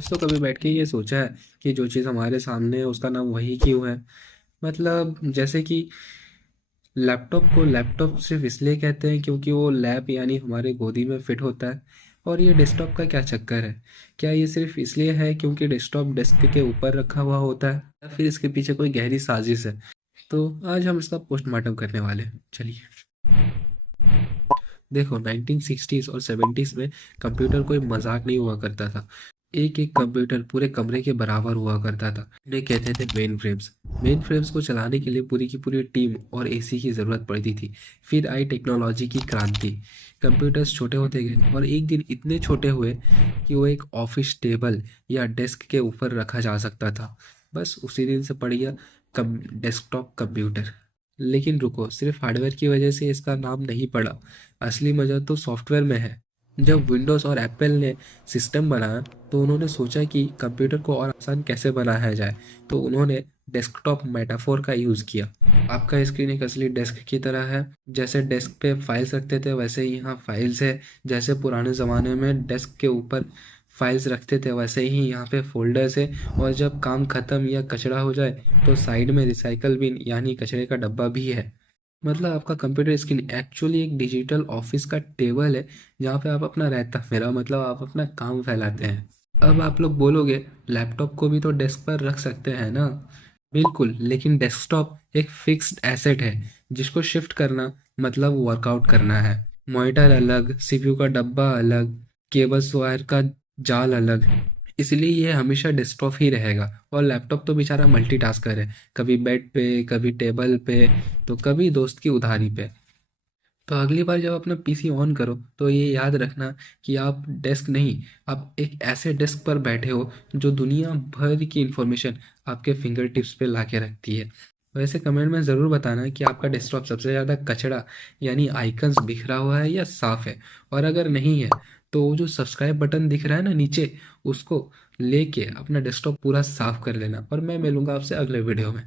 तो कभी बैठ के ये सोचा है कि जो चीज़ हमारे सामने है उसका नाम वही क्यों है? मतलब जैसे कि लैपटॉप को लैपटॉप सिर्फ इसलिए कहते हैं क्योंकि वो लैप यानी हमारे गोदी में फिट होता है। और ये डेस्कटॉप का क्या चक्कर है? क्या ये सिर्फ इसलिए है क्योंकि डेस्कटॉप डेस्क के ऊपर रखा हुआ होता है, या फिर इसके पीछे कोई गहरी साजिश है? तो आज हम इसका पोस्टमार्टम करने वाले हैं, चलिए। देखो, 1960s और 70s में कंप्यूटर कोई मजाक नहीं हुआ करता था। एक एक कंप्यूटर पूरे कमरे के बराबर हुआ करता था। इन्हें कहते थे मेन फ्रेम्स। मेन फ्रेम्स को चलाने के लिए पूरी की पूरी टीम और एसी की ज़रूरत पड़ती थी। फिर आई टेक्नोलॉजी की क्रांति। कंप्यूटर्स छोटे होते गए और एक दिन इतने छोटे हुए कि वो एक ऑफिस टेबल या डेस्क के ऊपर रखा जा सकता था। बस उसी दिन से पड़ गया डेस्कटॉप कंप्यूटर। लेकिन रुको, सिर्फ हार्डवेयर की वजह से इसका नाम नहीं पड़ा। असली मज़ा तो सॉफ्टवेयर में है। जब विंडोज़ और एप्पल ने सिस्टम बनाया तो उन्होंने सोचा कि कंप्यूटर को और आसान कैसे बनाया जाए। तो उन्होंने डेस्कटॉप मेटाफोर का यूज़ किया। आपका स्क्रीन एक असली डेस्क की तरह है। जैसे डेस्क पे फाइल्स रखते थे वैसे ही यहाँ फाइल्स है। जैसे पुराने ज़माने में डेस्क के ऊपर फाइल्स रखते थे वैसे ही यहाँ पे फोल्डर्स है। और जब काम ख़त्म या कचरा हो जाए तो साइड में रिसाइकल बिन यानी कचरे का डब्बा भी है। मतलब आपका कंप्यूटर स्क्रीन एक्चुअली एक डिजिटल ऑफिस का टेबल है जहाँ पे आप अपना रहता, मेरा मतलब आप अपना काम फैलाते हैं। अब आप लोग बोलोगे लैपटॉप को भी तो डेस्क पर रख सकते हैं ना? बिल्कुल, लेकिन डेस्कटॉप एक फिक्स्ड एसेट है जिसको शिफ्ट करना मतलब वर्कआउट करना है। मॉनिटर अलग, सीपीयू का डब्बा अलग, केबल्स वायर का जाल अलग। इसलिए ये हमेशा डेस्कटॉप ही रहेगा। और लैपटॉप तो बेचारा मल्टीटास्कर है, कभी बेड पे, कभी टेबल पे, तो कभी दोस्त की उधारी पे। तो अगली बार जब अपना पीसी ऑन करो तो ये याद रखना कि आप डेस्क नहीं, आप एक ऐसे डेस्क पर बैठे हो जो दुनिया भर की इंफॉर्मेशन आपके फिंगर टिप्स पे ला के रखती है। वैसे कमेंट में ज़रूर बताना कि आपका डेस्कटॉप सबसे ज़्यादा कचरा यानी आइकन्स बिखरा हुआ है या साफ है। और अगर नहीं है तो वो जो सब्सक्राइब बटन दिख रहा है ना नीचे, उसको लेके अपना डेस्कटॉप पूरा साफ कर लेना। और मैं मिलूंगा आपसे अगले वीडियो में।